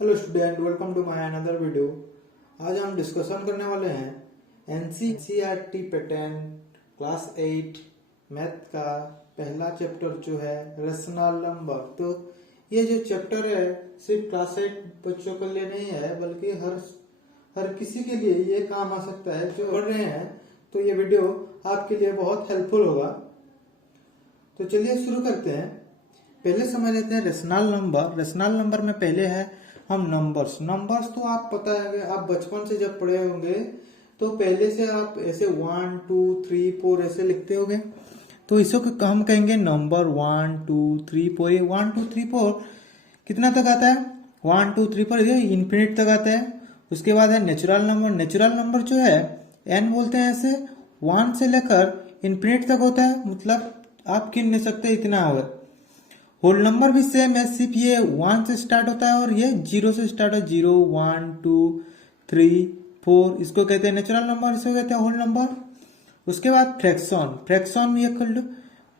Hello student, welcome to my another video. आज हम discussion करने वाले हैं एनसीईआरटी पैटर्न क्लास 8 मैथ का पहला चैप्टर जो है रेशनल नंबर। तो ये जो चैप्टर है सिर्फ क्लास 8 बच्चों के लिए नहीं है, बल्कि हर किसी के लिए ये काम आ सकता है जो पढ़ रहे हैं। तो ये वीडियो आपके लिए बहुत हेल्पफुल होगा। तो चलिए शुरू करते हैं। पहले समझ लेते हैं रेशनल नंबर। रेशनल नंबर में पहले है हम नंबर्स तो आप पता है, आप बचपन से जब पढ़े होंगे तो पहले से आप ऐसे 1 2 3 4 ऐसे लिखते होंगे। तो इसको हम कहेंगे नंबर 1 2 3 4। ये 1 2 3 4 कितना तक आता है? 1 2 3 4 ये इन्फिनिट तक आता है। उसके बाद है नेचुरल नंबर। नेचुरल नंबर जो है n बोलते हैं, ऐसे 1 से लेकर इन्फिनिट तक होता है, मतलब आप गिन नहीं सकते इतना होगा। होल नंबर भी सेम है, सिर्फ ये 1 से स्टार्ट होता है और ये 0 से स्टार्ट है। 0 1 2 3 4 इसको कहते हैं नेचुरल नंबर, इसको कहते हैं होल नंबर। उसके बाद फ्रैक्शन। फ्रैक्शन ये कर लो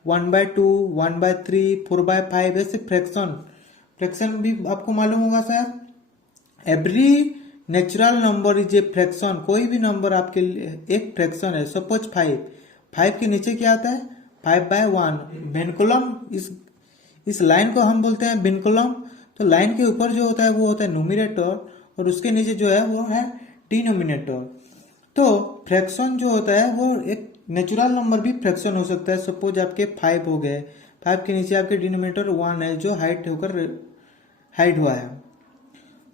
1/2 1/3 4/5 ऐसे फ्रैक्शन भी आपको मालूम होगा शायद। Every natural number is a fraction. कोई भी नंबर आपके लिए एक फ्रैक्शन है। सपोज 5 के नीचे क्या आता है? 5/1 वेनकुलम। इस लाइन को हम बोलते हैं विनकुलम। तो लाइन के ऊपर जो होता है वो होता है न्यूमरेटर और उसके नीचे जो है वो है डिनोमिनेटर। तो फ्रैक्शन जो होता है वो एक नेचुरल नंबर भी फ्रैक्शन हो सकता है। सपोज आपके 5 हो गए, 5 के नीचे आपके डिनोमिनेटर 1 है जो हाइट हुआ है।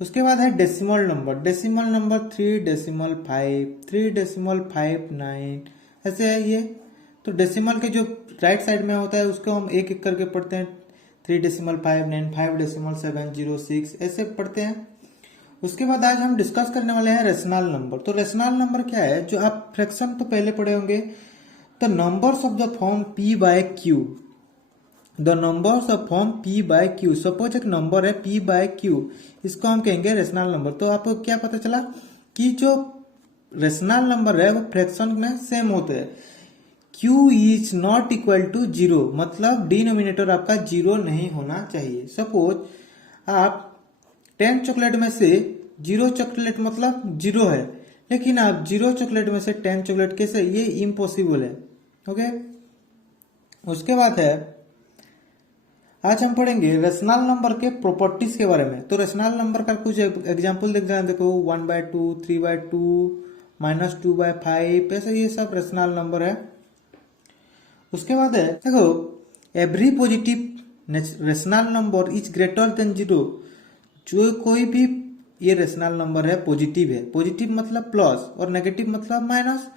उसके बाद है डेसिमल नंबर। डेसिमल नंबर 3.5 3.59 ऐसे है ये। तो डेसिमल के जो राइट साइड में होता है उसको हम एक एक करके पढ़ते हैं। 3.595 5.706 ऐसे पढ़ते हैं। उसके बाद आज हम डिस्कस करने वाले हैं रेशनल नंबर। तो रेशनल नंबर क्या है? जो आप फ्रैक्शन तो पहले पढ़े होंगे। The numbers of the form p/q। The numbers of form p/q। Suppose एक नंबर है p/q, इसको हम कहेंगे रेशनल नंबर। तो आपको क्या पता चला कि जो रेशनल नंबर है वो फ्रैक्शन में सेम होते हैं। Q is not equal to 0, मतलब डिनोमिनेटर आपका 0 नहीं होना चाहिए। सपोज आप 10 चॉकलेट में से 0 चॉकलेट मतलब 0 है, लेकिन आप 0 चॉकलेट में से 10 चॉकलेट कैसे? ये इम्पॉसिबल है। ओके। उसके बाद है आज हम पढ़ेंगे रेशनल नंबर के प्रॉपर्टीज के बारे में। तो रेशनल नंबर का कुछ एग्जांपल देख रहे हैं। देखो 1/2 3/2 -2/5 ऐसे ये सब रेशनल नंबर है। उसके बाद है देखो every positive rational number is greater than 0। जो कोई भी ये रेशनल नंबर है पॉजिटिव है। पॉजिटिव मतलब प्लस और नेगेटिव मतलब माइनस।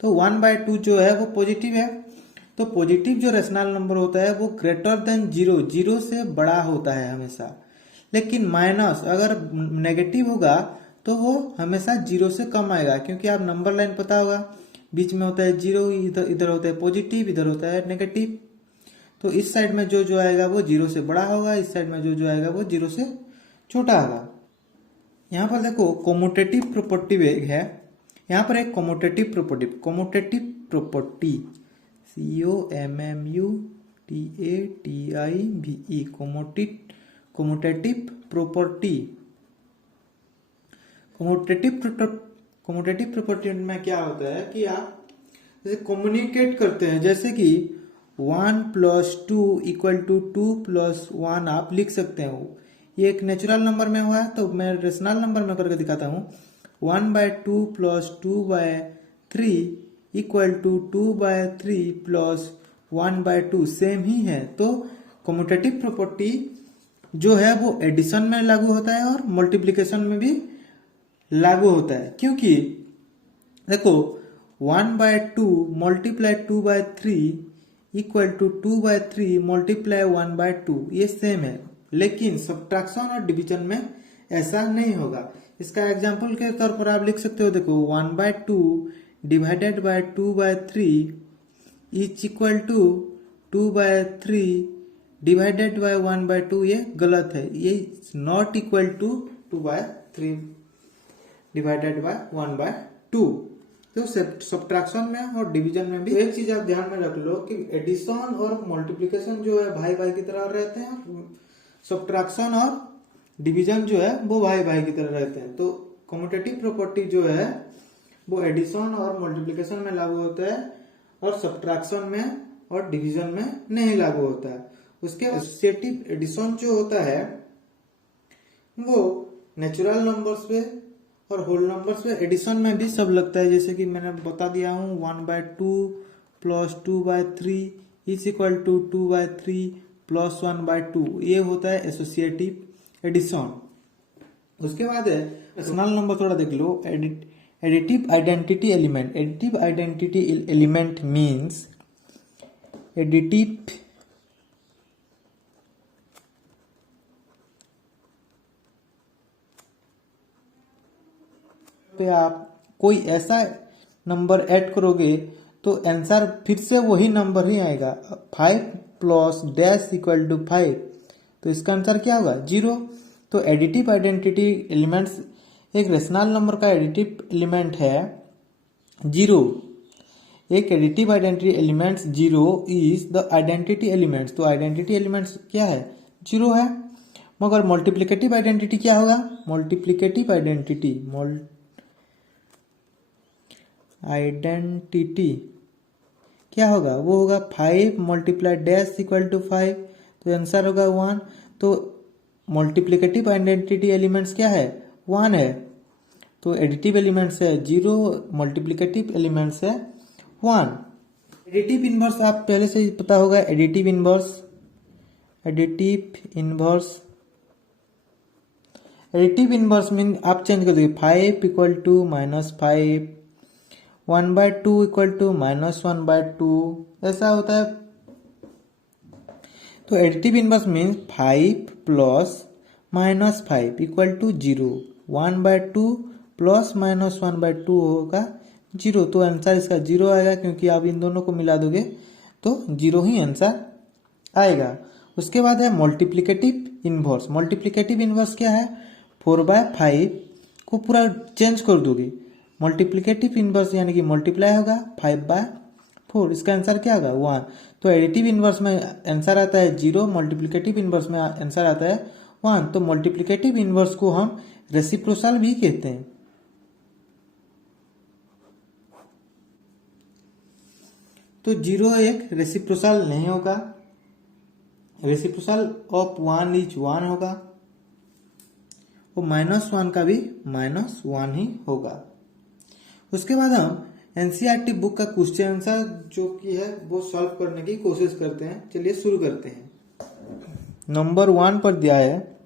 तो 1/2 जो है वो पॉजिटिव है। तो पॉजिटिव जो रेशनल नंबर होता है वो ग्रेटर देन 0, 0 से बड़ा होता है हमेशा। लेकिन माइनस अगर नेगेटिव होगा तो वो हमेशा 0 से कम आएगा, क्योंकि आप नंबर लाइन पता होगा, बीच में होता है 0, इधर होता है पॉजिटिव, इधर होता है नेगेटिव। तो इस साइड में जो आएगा वो 0 से बड़ा होगा, इस साइड में जो आएगा वो 0 से छोटा होगा। यहाँ पर देखो कम्यूटेटिव प्रॉपर्टी है। यहाँ पर एक commutative property COMMUTATIVE commutative property. Commutative property में क्या होता है कि आप जैसे कम्युनिकेट करते हैं, जैसे कि 1 + 2 = 2 + 1 आप लिख सकते हो। ये एक नेचुरल नंबर में हुआ है, तो मैं रेशनल नंबर में करके दिखाता हूँ। 1/2 + 2/3 = 2/3 + 1/2 सेम ही है। तो कम्यूटेटिव प्रॉपर्टी जो है वो एडिशन में लागू होता है और मल्टीप्लिकेशन में भी लागू होता है। क्योंकि देखो 1/2 × 2/3 = 2/3 × 1/2 ये सेम है। लेकिन सब्ट्रैक्शन और डिवीजन में ऐसा नहीं होगा। इसका एग्जांपल के तौर पर आप लिख सकते हो। देखो 1/2 / 2/3 = 2/3 / 1/2 ये गलत है। ये नॉट इक्वल टू 2/3 / 1/2। तो सब्ट्रैक्शन में और डिवीजन में भी एक चीज आप ध्यान में रख लो कि एडिशन और मल्टीप्लिकेशन जो है भाई भाई की तरह रहते हैं। सब्ट्रैक्शन और डिवीजन जो है वो भाई भाई की तरह रहते हैं। तो कम्यूटेटिव प्रॉपर्टी जो है वो एडिशन और मल्टीप्लिकेशन में लागू होता है और सब्ट्रैक्शन में और डिवीजन में नहीं लागू होता है। उसके बाद एसोसिएटिव एडिशन जो होता है वो नेचुरल नंबर्स पे और होल नंबर्स पे एडिशन में भी सब लगता है, जैसे कि मैंने बता दिया हूँ 1/2 plus 2/3 is equal to 2/3 plus 1/2, ये होता है एसोसिएटिव एडिशन। उसके बाद है रेशनल नंबर, थोड़ा देख लो। Additive identity element. Additive identity element means additive पे आप कोई ऐसा नंबर ऐड करोगे तो आंसर फिर से वही नंबर ही आएगा। 5 प्लस डैश इक्वल टू 5, तो इसका आंसर क्या होगा? 0। तो एडिटिव आइडेंटिटी एलिमेंट्स, एक रेशनल नंबर का एडिटिव एलिमेंट है 0। एक additive identity elements 0 is the identity elements. तो आइडेंटिटी एलिमेंट्स क्या है? 0 है। मगर मल्टीप्लिकेटिव आइडेंटिटी क्या होगा? मल्टीप्लिकेटिव आइडेंटिटी क्या होगा? वो होगा 5 मल्टीप्लाई डैश इक्वल टू 5, तो आंसर होगा 1। तो मल्टीप्लिकेटिव आइडेंटिटी एलिमेंट्स क्या है? 1 है। तो एडिटिव एलिमेंट्स है 0, मल्टीप्लिकेटिव एलिमेंट्स है 1। एडिटिव इनवर्स आप पहले से ही पता होगा। एडिटिव इनवर्स मीन आप चेंज कर दोगे। 5 इक्वल टू -5, 1/2 इक्वल टू -1/2, ऐसा होता है। तो additive inverse means 5 plus -5 equal to 0, 1/2 plus -1/2 होगा 0। तो आंसर इसका 0 आएगा, क्योंकि आप इन दोनों को मिला दोगे तो 0 ही आंसर आएगा। उसके बाद है मल्टीप्लिकेटिव इनवर्स। मल्टीप्लिकेटिव इनवर्स क्या है? 4/5 को पूरा चेंज कर दोगे। मल्टीप्लिकेटिव इनवर्स यानी कि मल्टीप्लाई होगा 5/4, इसका आंसर क्या होगा? 1। तो एडिटिव इनवर्स में आंसर आता है 0, मल्टीप्लिकेटिव इनवर्स में आंसर आता है 1। तो मल्टीप्लिकेटिव इनवर्स को हम रेसिप्रोकल भी कहते हैं। तो 0 एक रेसिप्रोकल नहीं होगा। रेसिप्रोकल ऑफ 1 इज 1 होगा, और -1 का भी -1 ही होगा। उसके बाद हम एनसीईआरटी बुक का क्वेश्चन आंसर जो कि है वो सॉल्व करने की कोशिश करते हैं। चलिए शुरू करते हैं। नंबर 1 पर दिया है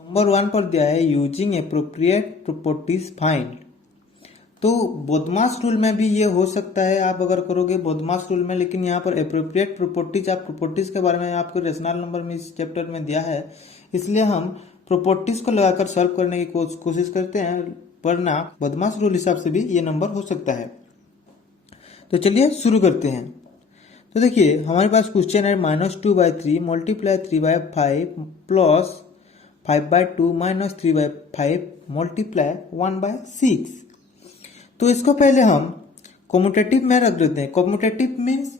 नंबर 1 पर दिया है यूजिंग एप्रोप्रिएट प्रॉपर्टीज फाइंड। तो बोधमास रूल में भी ये हो सकता है, आप अगर करोगे बोधमास रूल में, लेकिन यहाँ पर एप्रोप्रिएट प्रॉपर्टीज, आप प्रॉपर्टीज के बारे में आपको रेशनल नंबर में इस चैप्टर में दिया है, इसलिए हम प्रॉपर्टीज को लगाकर सॉल्व करने की कोशिश करते हैं, वरना बोधमास रूल हिसाब से भी ये नंबर हो सकता है। तो चलिए शुरू करते हैं। तो देखिए हमारे पास क्वेश्चन है -2/3 मल्टीप्लाई 3/5 प्लस 5/2 माइनस 3/5 मल्टीप्लाई 1/6। तो इसको पहले हम कम्यूटेटिव में रख देते हैं। कम्यूटेटिव मीन्स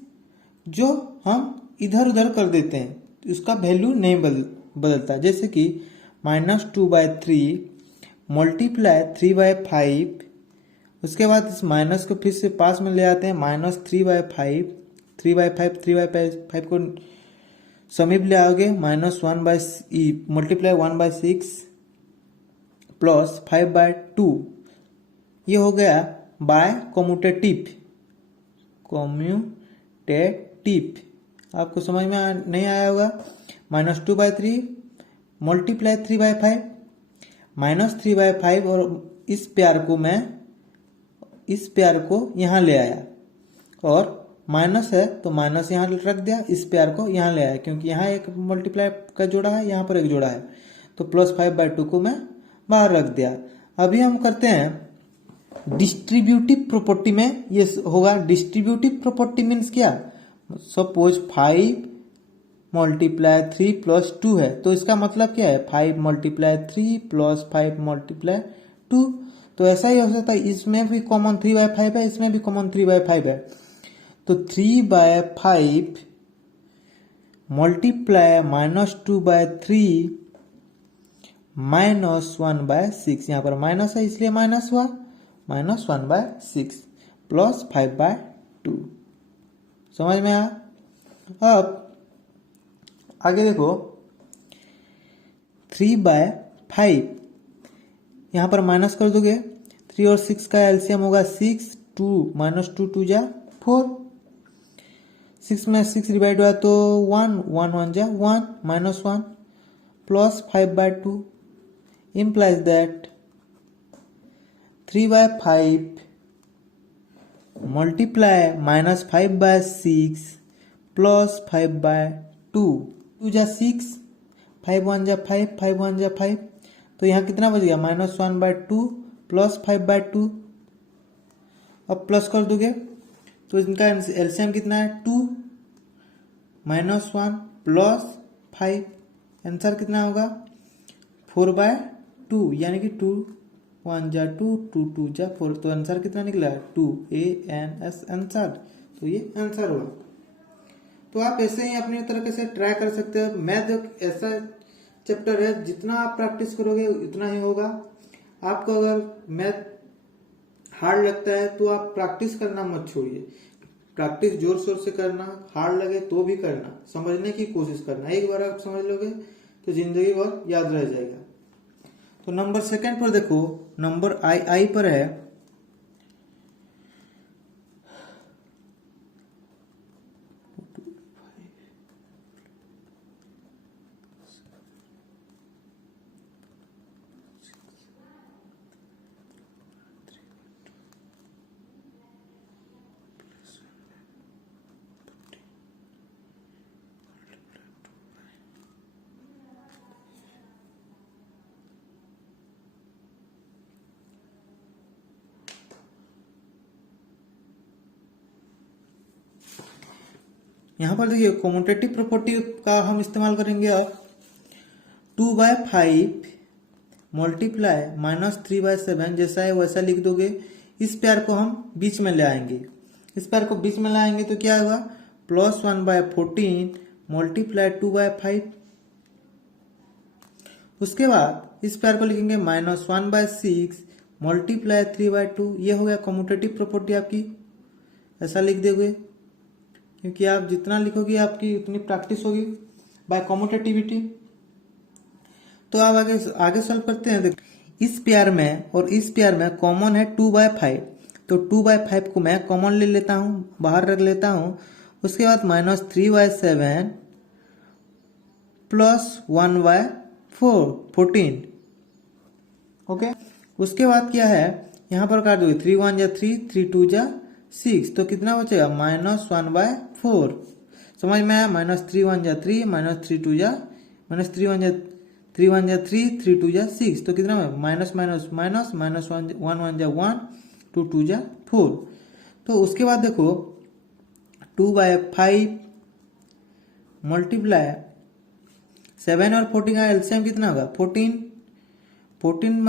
जो हम इधर उधर कर देते हैं, उसका वैल्यू नहीं बदलता। जैसे कि -2/3 मल्टीप्लाई 3/5, उसके बाद इस माइनस को फिर से पास में ले आते हैं, -3/5, 3/5 को समीप ले आओगे, -1 मल्टीप्लाई 1/6 प्लस 5/2, ये हो गया बाय कम्यूटेटिव। आपको समझ में नहीं आया होगा। -2/3 मल्टीप्लाई 3/5 -3/5 और इस प्यार को यहाँ ले आया और माइनस है तो माइनस यहाँ रख दिया, इस प्यार को यहाँ ले आया क्योंकि यहाँ एक मल्टीप्लाई का जोड़ा है, यहाँ पर एक जोड़ा है, तो +5/2 को मैं बाहर रख दिया। अभी हम करते हैं डिस्ट्रीब्यूटिव प्रॉपर्टी में। ये होगा डिस्ट्रीब्यूटिव प्रॉपर्टी मीन्स क्या, सपोज 5 × 3 + 2 है, तो इसका मतलब क्या है 5 × 3 + 5 × 2। तो ऐसा ही हो सकता है, इसमें भी कॉमन 3/5 है, इसमें भी कॉमन 3/5 है, तो 3/5 मल्टीप्लाई -2/3 -1/6, यहाँ पर माइनस है इसलिए माइनस हुआ, -1/6 + 5/2। समझ में आया? अब आगे देखो 3/5 यहाँ पर माइनस कर दोगे, 3 और 6 का एलसीएम होगा 6, 2 -2 2 जा 4, 6 में 6 डिवाइड हुआ तो 1, 1 1 जा 1, -1 + 5/2 implies that 3/5 multiply -5/6 + 5/2, 2 जा 6, 5 1 जा 5, 5 1 जा 5, तो यहाँ कितना बच गया -1/2 + 5/2। अब प्लस कर दोगे तो इनका एलसीएम कितना है 2, -1 + 5, आंसर कितना होगा 4/2, यानी कि 2 1 जा 2, 2 2 जा 4, तो आंसर कितना निकला 2 ANS आंसर। तो ये आंसर हुआ। तो आप ऐसे ही अपनी तरीके से ट्राई कर सकते हो। मैथ एक ऐसा चैप्टर है, जितना आप प्रैक्टिस करोगे उतना ही होगा। आपको अगर मैथ हार्ड लगता है तो आप प्रैक्टिस करना मत छोड़िए, प्रैक्टिस जोर शोर से करना, हार्ड लगे तो भी करना, समझने की कोशिश करना। एक बार आप समझ लोगे तो जिंदगी भर याद रह जाएगा। तो नंबर सेकंड पर देखो, नंबर आई पर है यहाँ पर देखिए कम्यूटेटिव प्रॉपर्टी का हम इस्तेमाल करेंगे। अब 2/5 मल्टीप्लाई -3/7 जैसा है वैसा लिख दोगे। इस प्यार को हम बीच में ले आएंगे, इस प्यार को बीच में लाएंगे तो क्या होगा +1/14 मल्टीप्लाई 2/5। उसके बाद इस प्यार को लिखेंगे -1/6 मल्टीप्लाई 3/2। ये हो गया कम्यूटेटिव प्रॉपर्टी आपकी, ऐसा लिख दोगे क्योंकि आप जितना लिखोगे आपकी उतनी प्रैक्टिस होगी बाय कम्यूटेटिविटी। तो आप आगे सॉल्व करते हैं। देखो इस पेयर में और इस पेयर में कॉमन है 2/5, तो 2/5 को मैं कॉमन ले लेता हूँ, बाहर रख लेता हूँ। उसके बाद -3/7 + 1/14। ओके, उसके बाद क्या है यहाँ पर काट दोगे 3 1 जा 3, 3 2 जा 6, तो कितना बचेगा -1/4। समझ में आया? -3 1 जा 3, -3 2 जा -3 1 जा 3 1 जा 3, 3 2 जा 6, तो कितना में माइनस माइनस माइनस -1 1 जा 1, 2 2 जा 4। तो उसके बाद देखो 2/5 मल्टीप्लाई 7 और 14 का एलसीएम कितना होगा 14। 14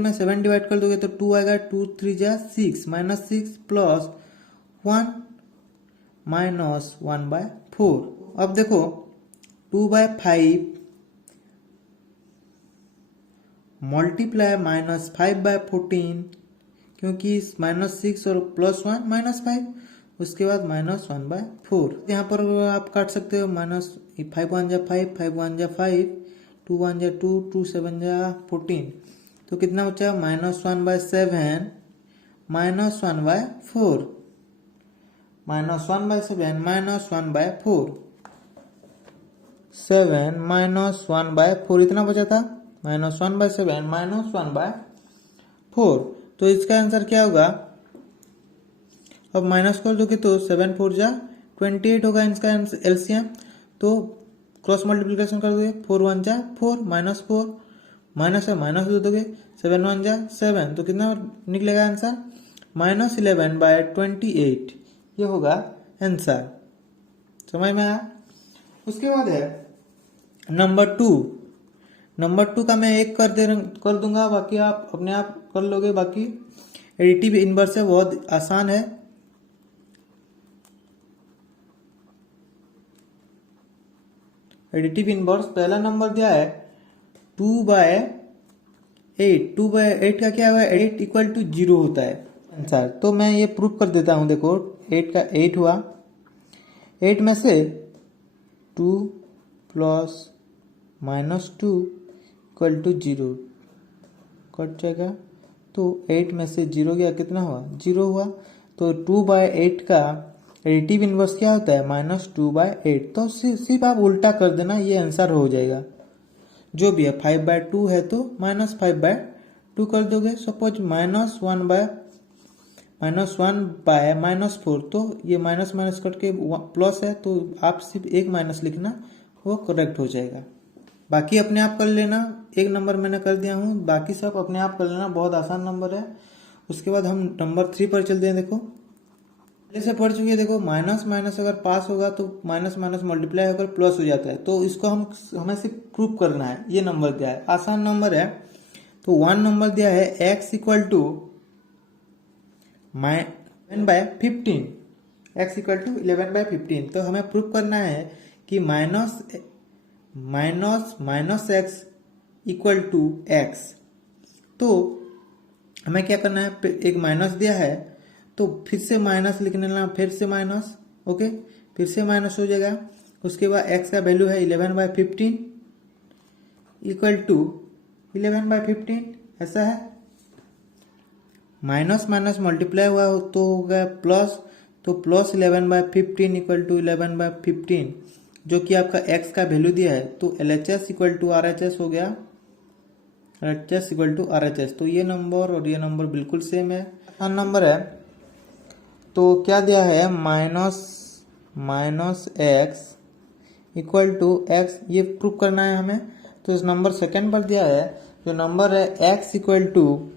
में 7 डिवाइड कर दोगे तो 2 आएगा, 2 3 जा 6, -6 + 1 -1/4। अब देखो 2/5 मल्टीप्लाई -5/14, क्योंकि -6 और +1 -5, उसके बाद -1/4। यहाँ पर आप काट सकते हो, -5 1 जा 5, 5 1 जा 5, 2 1 जा 2, 2 7 जा 14, तो कितना बचा -1/7 -1/4, -1/7 -1/4, 7 -1/4 इतना बचा था। -1/7 -1/4। तो इसका आंसर क्या होगा? अब माइनस कर दोगे तो 7 4 जा 28 होगा इसका एलसीएम। तो क्रॉस मल्टीप्लिकेशन कर दोगे 4 1 जा 4 -4 माइनस है माइनस दे दोगे 7 1 जा 7 तो कितना निकलेगा आंसर? -11/28 ये होगा आंसर। समझ में आया? उसके बाद है नंबर 2। नंबर 2 का मैं एक कर दूंगा, बाकी आप अपने आप कर लोगे। बाकी एडिटिव इनवर्स है, बहुत आसान है। एडिटिव इनवर्स पहला नंबर दिया है 2/8। 2/8 का क्या हुआ? 8 = 0 होता है आंसर। तो मैं ये प्रूफ कर देता हूं। देखो 8 का 8 हुआ, 8 में से 2 + -2 = 0 कट जाएगा। तो 8 में से 0 गया, कितना हुआ? 0 हुआ। तो 2/8 का एडिटिव इनवर्स क्या होता है? -2/8। तो सिर्फ आप उल्टा कर देना, ये आंसर हो जाएगा। जो भी है 5/2 है तो -5/2 कर दोगे। सपोज -1/-4, तो ये माइनस माइनस करके प्लस है, तो आप सिर्फ एक माइनस लिखना, वो करेक्ट हो जाएगा। बाकी अपने आप कर लेना। एक नंबर मैंने कर दिया हूँ, बाकी सब अपने आप कर लेना, बहुत आसान नंबर है। उसके बाद हम नंबर 3 पर चलते हैं। देखो पहले से पढ़ चुके हैं। देखो माइनस माइनस अगर पास होगा तो माइनस माइनस मल्टीप्लाई होकर प्लस हो जाता है। तो इसको हमें सिर्फ प्रूफ करना है। ये नंबर दिया है, आसान नंबर है। तो 1 नंबर दिया है x = 11/15। x = 11/15। तो हमें प्रूफ करना है कि माइनस x = x। तो हमें क्या करना है? एक माइनस दिया है तो फिर से माइनस लिख लेना, फिर से माइनस। ओके, फिर से माइनस हो जाएगा। उसके बाद x का वैल्यू है 11/15 = 11/15, ऐसा है। माइनस माइनस मल्टीप्लाई हुआ तो हो गया प्लस, तो प्लस 11/15 = 11/15, जो कि आपका x का वैल्यू दिया है। तो LHS = RHS हो गया, LHS = RHS। तो ये नंबर और ये नंबर बिल्कुल सेम है, आसान नंबर है। तो क्या दिया है? -x = x, ये प्रूफ करना है हमें। तो इस नंबर सेकंड पर दिया है, जो नंबर है x =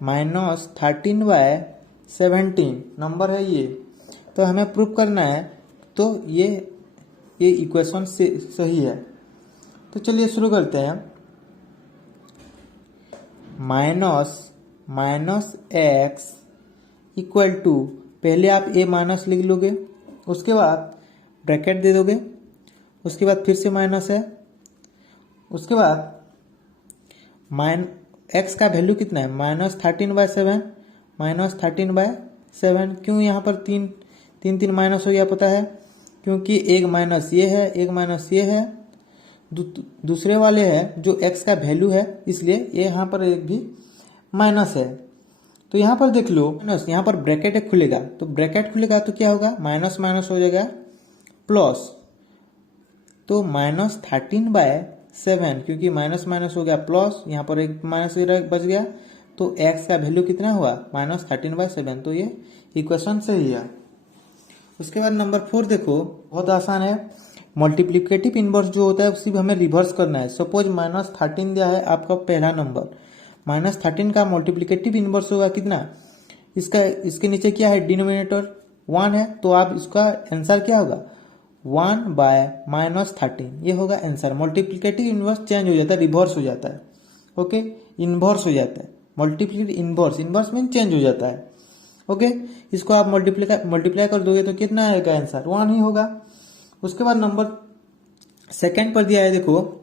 -13/17 नंबर है ये। तो हमें प्रूफ करना है। तो ये इक्वेशन से सही है। तो चलिए शुरू करते हैं। -x = पहले आप a माइनस लिख लोगे, उसके बाद ब्रैकेट दे दोगे, उसके बाद फिर से माइनस है, उसके बाद x का वैल्यू कितना है? -13/7 -13/7। क्यों यहाँ पर तीन माइनस हो गया पता है? क्योंकि एक माइनस ये है, एक माइनस ये है, दूसरे वाले है जो x का वैल्यू है, इसलिए ये यहाँ पर एक भी माइनस है। तो यहाँ पर देख लो माइनस, यहाँ पर ब्रैकेट एक खुलेगा, तो ब्रैकेट खुलेगा तो क्या होगा? माइनस माइनस हो जाएगा प्लस। तो -13/7, क्योंकि माइनस माइनस हो गया प्लस, यहाँ पर एक माइनस बच गया, तो x का वैल्यू कितना हुआ? -13/7। तो ये इक्वेशन सही है। उसके बाद नंबर 4 देखो, बहुत आसान है। मल्टीप्लिकेटिव इनवर्स जो होता है उसी हमें रिवर्स करना है। सपोज -13 दिया है आपका पहला नंबर, -13 का मल्टीप्लिकेटिव इनवर्स होगा कितना? इसके नीचे क्या है? डिनोमिनेटर 1 है, तो आप इसका आंसर क्या होगा? 1/-13, ये होगा आंसर। मल्टीप्लिकेटिव इनवर्स चेंज हो जाता है, रिवर्स हो जाता है। ओके, इनवर्स हो जाता है। मल्टीप्लिकेटिव इनवर्स मीन चेंज हो जाता है। ओके, इसको आप मल्टीप्लाई कर दोगे तो कितना आएगा आंसर? 1 ही होगा। उसके बाद नंबर सेकंड पर दिया है, देखो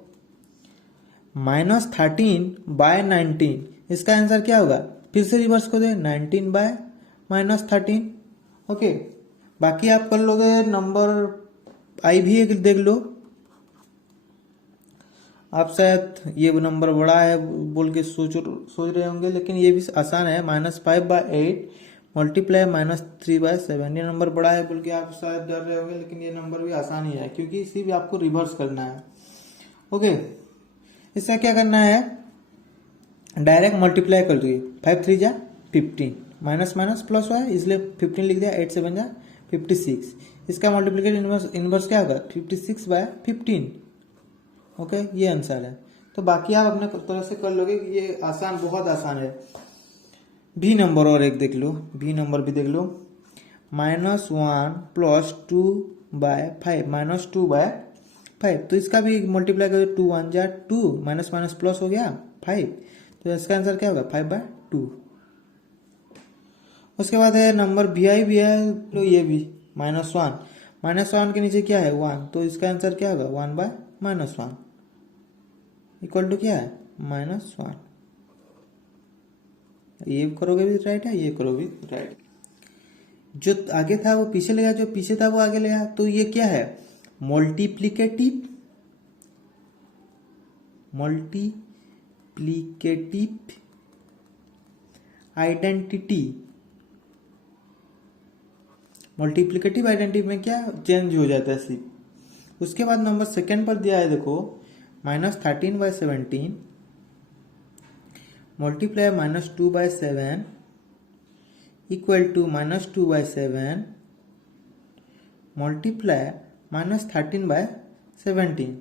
-13/19, इसका आंसर क्या होगा? फिर से रिवर्स कर दे, 19/-13। ओके, बाकी आप कर लोगे। नंबर आई भी एक देख लो। आप शायद ये नंबर बड़ा है बोल के सोच रहे होंगे, लेकिन ये भी आसान है। -5/8 मल्टीप्लाई -3/7, ये नंबर बड़ा है बोल के आप शायद डर रहे होंगे, लेकिन ये नंबर भी आसान ही है, क्योंकि सिर्फ आपको रिवर्स करना है। ओके, इसका क्या करना है, डायरेक्ट मल्टीप्लाई कर दो। 5 3 जा 15, माइनस माइनस प्लस हुआ है इसलिए 15 लिख दिया। 8 7 जा 56। इसका मल्टीप्लिकेटिव इनवर्स क्या होगा, 56/15। ओके, ये आंसर है। तो बाकी आप अपने तरह से कर लोगे, ये आसान, बहुत आसान है। बी नंबर और एक देख लो, बी नंबर भी देख लो। -1 + 2/5, -2/5। तो इसका भी मल्टीप्लाई करो, 2 1 जा 2, माइनस माइनस प्लस हो गया 5। तो इसका आंसर क्या होगा, 5/2। उसके बाद है नंबर भी है, तो ये भी -1 के नीचे क्या है, 1। तो इसका आंसर क्या होगा, 1/-1 इक्वल टू क्या है, -1। ये करोगे भी राइट है, ये करोगे भी राइट। जो आगे था वो पीछे ले गया, जो पीछे था वो आगे ले गया। तो ये क्या है, मल्टीप्लिकेटिव आइडेंटिटी। मल्टीप्लिकेटिव आइडेंटिटी में क्या चेंज हो जाता है सिर्फ। उसके बाद नंबर सेकंड पर दिया है, देखो -13/17 मल्टीप्लाई -2/7 इक्वल टू -2/7 मल्टीप्लाई -13/17।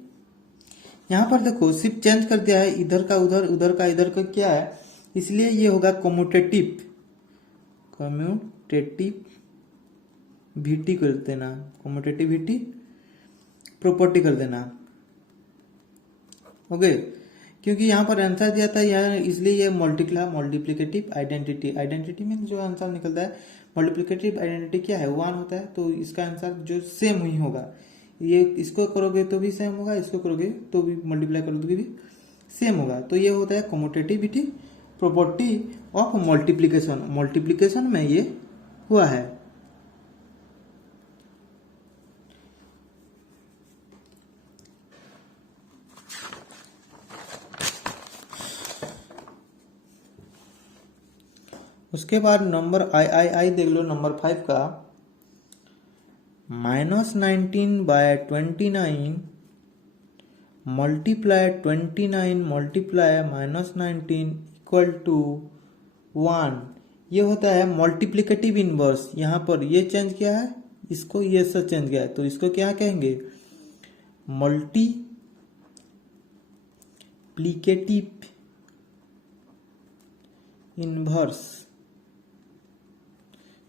यहां पर देखो सिर्फ चेंज कर दिया है, इधर का उधर, उधर का इधर का क्या है, इसलिए ये होगा कम्यूटेटिव VT कर देना, कम्यूटेटिविटी प्रॉपर्टी कर देना। ओके, क्योंकि यहाँ पर आंसर दिया था यहाँ, इसलिए ये मल्टीप्लिकेटिव आइडेंटिटी में जो आंसर निकलता है, मल्टीप्लिकेटिव आइडेंटिटी क्या है, 1 होता है। तो इसका आंसर जो सेम ही होगा, ये इसको करोगे तो भी सेम होगा, इसको करोगे तो भी मल्टीप्लाई करोगे भी सेम होगा। तो ये होता है कम्यूटेटिविटी प्रॉपर्टी ऑफ मल्टीप्लिकेशन में ये हुआ है। उसके बाद नंबर आई देख लो, नंबर 5 का -19/29 मल्टीप्लाई 29 मल्टीप्लाई -19 इक्वल टू 1। ये होता है मल्टीप्लिकेटिव इनवर्स। यहाँ पर ये चेंज किया है, इसको ये से चेंज किया है, तो इसको क्या कहेंगे, मल्टीप्लिकेटिव इनवर्स।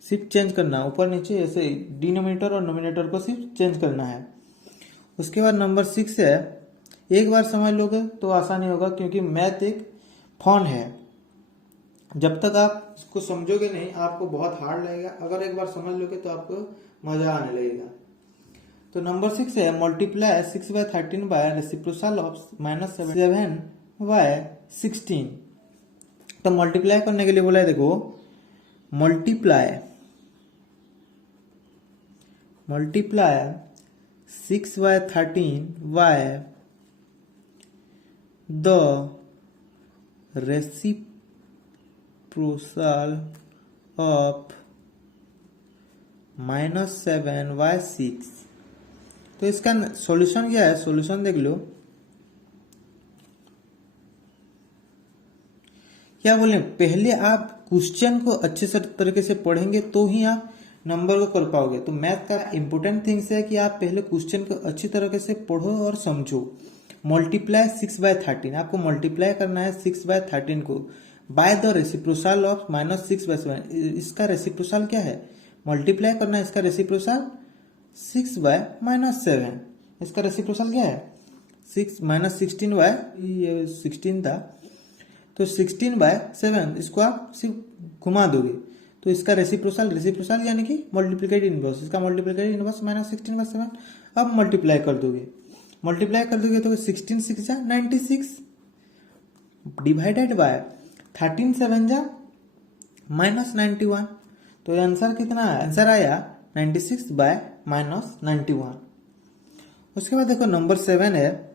सिर्फ चेंज करना, ऊपर नीचे ऐसे डिनोमिनेटर और नोमिनेटर को सिर्फ चेंज करना है। उसके बाद नंबर 6 है, एक बार समझ लोगे तो आसानी होगा, क्योंकि मैथ एक फन है। जब तक आप इसको समझोगे नहीं, आपको बहुत हार्ड लगेगा। अगर एक बार समझ लोगे तो आपको मजा आने लगेगा। तो नंबर 6 है, मल्टीप्लाई 6/13 बाय रेसिप्रोकल ऑफ -7/16। तो मल्टीप्लाई करने के लिए बोला है, देखो multiply 6/13 by the reciprocal of -7/6। तो इसका सॉल्यूशन क्या है, सॉल्यूशन देख लो। क्या बोले, पहले आप क्वेश्चन को अच्छे से तरीके से पढ़ेंगे तो ही आप नंबर को कर पाओगे। तो मैथ का इंपॉर्टेंट थिंग्स है कि आप पहले क्वेश्चन को अच्छी तरीके से पढ़ो और समझो। मल्टीप्लाई 6/13, आपको मल्टीप्लाई करना है 6/13 को बाय द रेसिप्रोकल ऑफ -6/7। इसका रेसिप्रोकल क्या है, मल्टीप्लाई करना है, इसका रेसिप्रोकल 6/-7। इसका रेसिप्रोकल क्या है, 16 था, तो 16/7 इसको आप सिर्फ घुमा दोगे तो इसका रेसिप्रोकल यानी कि मल्टीप्लिकेटिव इनवर्स। इसका मल्टीप्लिकेटिव इनवर्स -16/7। अब मल्टीप्लाई कर दोगे तो 16 6 जा 96 डिवाइडेड बाय 13 7 जा -91। तो आंसर कितना है, आंसर आया 96/-91। उसके बाद देखो नंबर 7 है,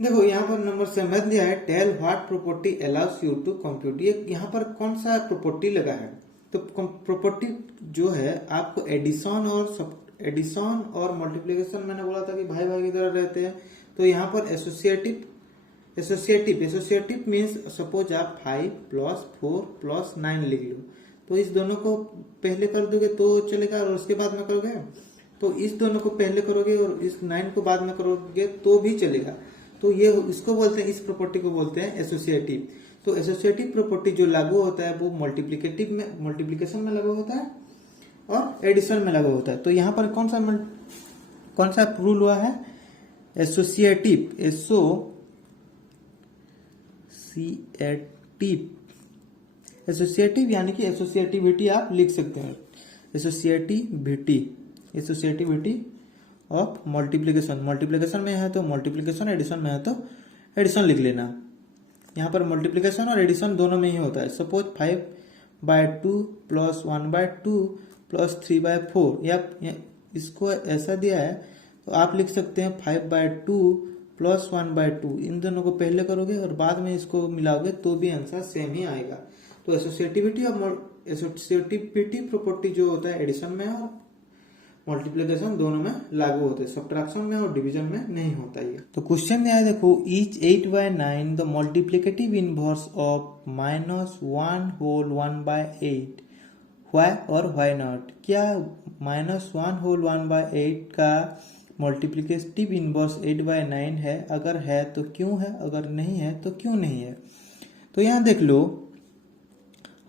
देखो यहाँ पर नंबर 7 दिया है, tell what property allows you to compute. ये यहाँ पर कौन सा प्रॉपर्टी लगा है, तो प्रॉपर्टी जो है आपको एडिशन और मल्टीप्लिकेशन, मैंने बोला था कि भाई भाई की तरह रहते हैं। तो यहाँ पर एसोसिएटिव एसोसिएटिव मीन्स सपोज आप 5 प्लस 4 प्लस 9 लिख लो, तो इस दोनों को पहले कर दोगे तो चलेगा और उसके बाद में करोगे, तो इस दोनों को पहले करोगे और इस 9 को बाद में करोगे तो भी चलेगा। तो ये इसको बोलते हैं, इस प्रॉपर्टी को बोलते हैं एसोसिएटिव। तो एसोसिएटिव प्रॉपर्टी जो लागू होता है वो मल्टीप्लिकेशन में लागू होता है और एडिशन में लागू होता है। तो यहाँ पर कौन सा रूल हुआ है? एसोसिएटिव, एसोसिएटिव यानी कि एसोसिएटिविटी आप लिख सकते हैं, एसोसिएटिविटी ऑफ मल्टीप्लिकेशन में है तो मल्टीप्लिकेशन, एडिशन में है तो एडिशन लिख लेना। यहाँ पर मल्टीप्लिकेशन और एडिशन दोनों में ही होता है। सपोज 5/2 प्लस 1/2 प्लस 3/4, या इसको ऐसा दिया है तो आप लिख सकते हैं 5/2 प्लस 1/2, इन दोनों को पहले करोगे और बाद में इसको मिलाओगे तो भी आंसर सेम ही आएगा। तो एसोसिएटिविटी प्रॉपर्टी जो होता है एडिशन में और मल्टीप्लिकेशन दोनों में लागू होते हैं, सब्ट्रैक्शन में और डिवीजन में नहीं होता ये। तो क्वेश्चन में आया देखो, each 8/9 the multiplicative inverse of -1 whole 1/8, why और व्हाई नॉट? क्या -1 होल 1/8 का मल्टीप्लिकेटिव इनवर्स 8/9 है? अगर है तो क्यों है, अगर नहीं है तो क्यों नहीं है? तो यहां देख लो,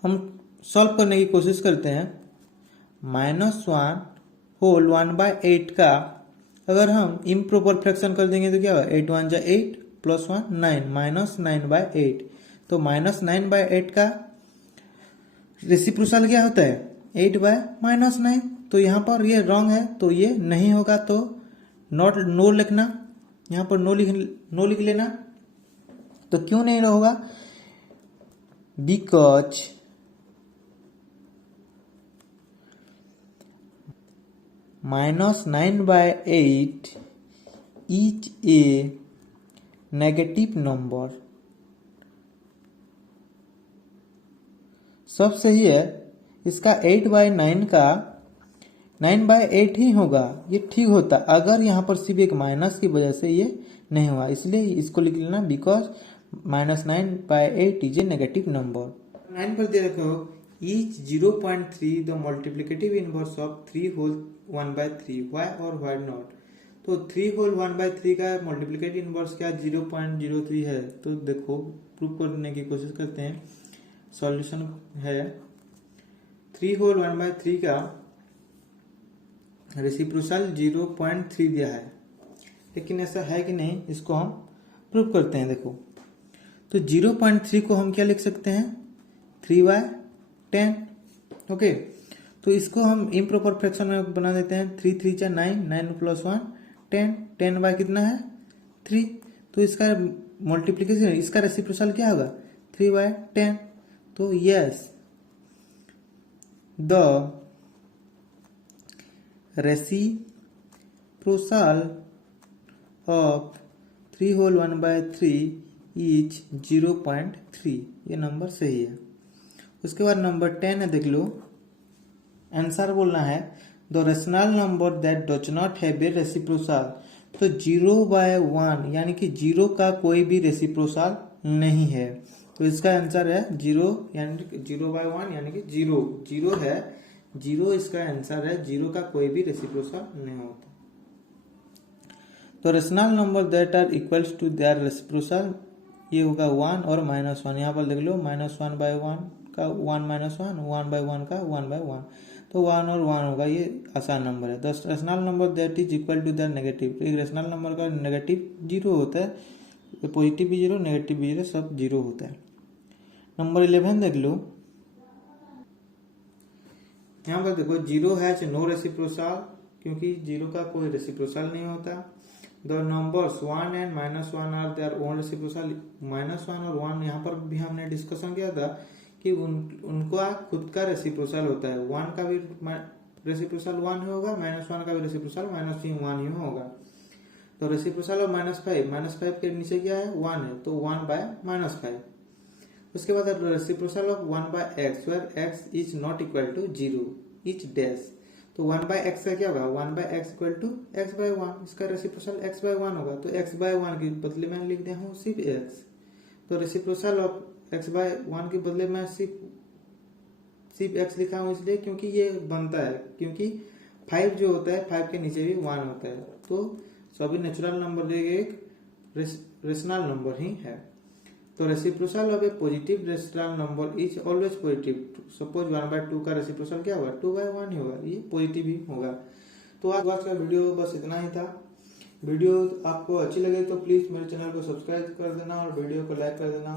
हम सॉल्व करने की कोशिश करते हैं। -1 होल 1/8 का अगर हम इम्प्रॉपर फ्रैक्शन कर देंगे तो क्या होगा? 8 1 जा 8 प्लस 1 9 -9/8। तो -9/8 का रेसिप्रोकल क्या होता है? 8/-9। तो यहाँ पर ये रॉन्ग है तो ये नहीं होगा, तो नो लिखना, यहाँ पर नो लिख लेना। तो क्यों नहीं होगा? Because -9/8 is a negative number. सब सही है, इसका 8/9 का 9/8 ही होगा, ये ठीक होता अगर यहाँ पर सिर्फ एक माइनस की वजह से ये नहीं हुआ, इसलिए इसको लिख लेना because -9/8 is a negative number. 9 पर दे रखो, each 0.3 the multiplicative inverse of 3 whole 1/3, why और why not? तो 3 whole 1/3 का मल्टीप्लिकेटिव इनवर्स क्या 0.03 है। तो देखो प्रूव करने की कोशिश करते हैं। सॉल्यूशन है 3 whole 1/3 का रेसिप्रोकल 0.3 दिया है, लेकिन ऐसा है कि नहीं इसको हम प्रूव करते हैं। देखो तो 0.3 को हम क्या लिख सकते हैं? 3/10। ओके, तो इसको हम इम्प्रॉपर फ्रैक्शन में बना देते हैं। 3 3 जा 9, 9 प्लस 1 10, 10 कितना है? 3। तो इसका मल्टीप्लिकेशन, इसका रेसिप्रोकल क्या होगा? 3/10। तो yes, the reciprocal of 3 whole 1/3 is 0.3, ये नंबर सही है। उसके बाद नंबर 10 है, देख लो आंसर बोलना है the rational number that does not have a reciprocal. तो 0/1 यानी कि 0 का कोई भी रेसिप्रोकल नहीं है, तो इसका आंसर है 0 यानी 0/1 यानी कि 0 है, 0 इसका आंसर है। 0 का कोई भी रेसिप्रोकल नहीं होता। तो rational number that are equals to their reciprocal, ये होगा 1 और -1। यहाँ पर देख लो -1/1 का 1 -1, 1/1 का 1/1, तो 1 और 1 होगा, ये आसान नंबर है। The rational number that is equal to their negative, एक रेशनल नंबर का नेगेटिव 0 होता है, पॉजिटिव भी 0 नेगेटिव भी 0 सब 0 होता है। नंबर 11 देख लो, यहाँ पर देखो 0 हैज नो रेसिप्रोकल, क्योंकि 0 का कोई रेसिप्रोकल नहीं होता। The numbers 1 and -1 are their own reciprocal. -1 और 1 यहाँ पर भी हमने डिस्कशन किया था कि उनका खुद का रेसिप्रोकल होता है। 1 का भी रेसिप्रोकल 1 होगा, -1 का भी रेसिप्रोकल -1 ही होगा। तो रेसिप्रोकल ऑफ -5 के नीचे क्या है? 1 है, तो 1/-5। उसके बाद reciprocal of 1/x where x is not equal to 0 each dash. तो तो 1/x का क्या होगा, 1/x इक्वल टू x/1, इसका रेसिप्रोकल x/1 होगा, तो x/1 के बदले में लिख दिया हूँ सिर्फ x, तो रेसिप्रोकल ऑफ x/1 के बदले में सिर्फ x लिखा हूँ इसलिए क्योंकि ये बनता है, क्योंकि 5 जो होता है 5 के नीचे भी 1 होता है, तो सभी नेचुरल नंबर एक रेशनल नंबर ही है। तो reciprocal of A positive rational number is always positive. Suppose 1/2 का रेसिप्रोकल क्या होगा, 2/1 ही होगा, ये पॉजिटिव ही होगा। तो आज का वीडियो बस इतना ही था। वीडियो आपको अच्छी लगे तो प्लीज मेरे चैनल को सब्सक्राइब कर देना और वीडियो को लाइक कर देना।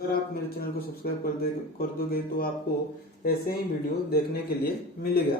अगर आप मेरे चैनल को सब्सक्राइब कर दोगे तो आपको ऐसे ही वीडियो देखने के लिए मिलेगा।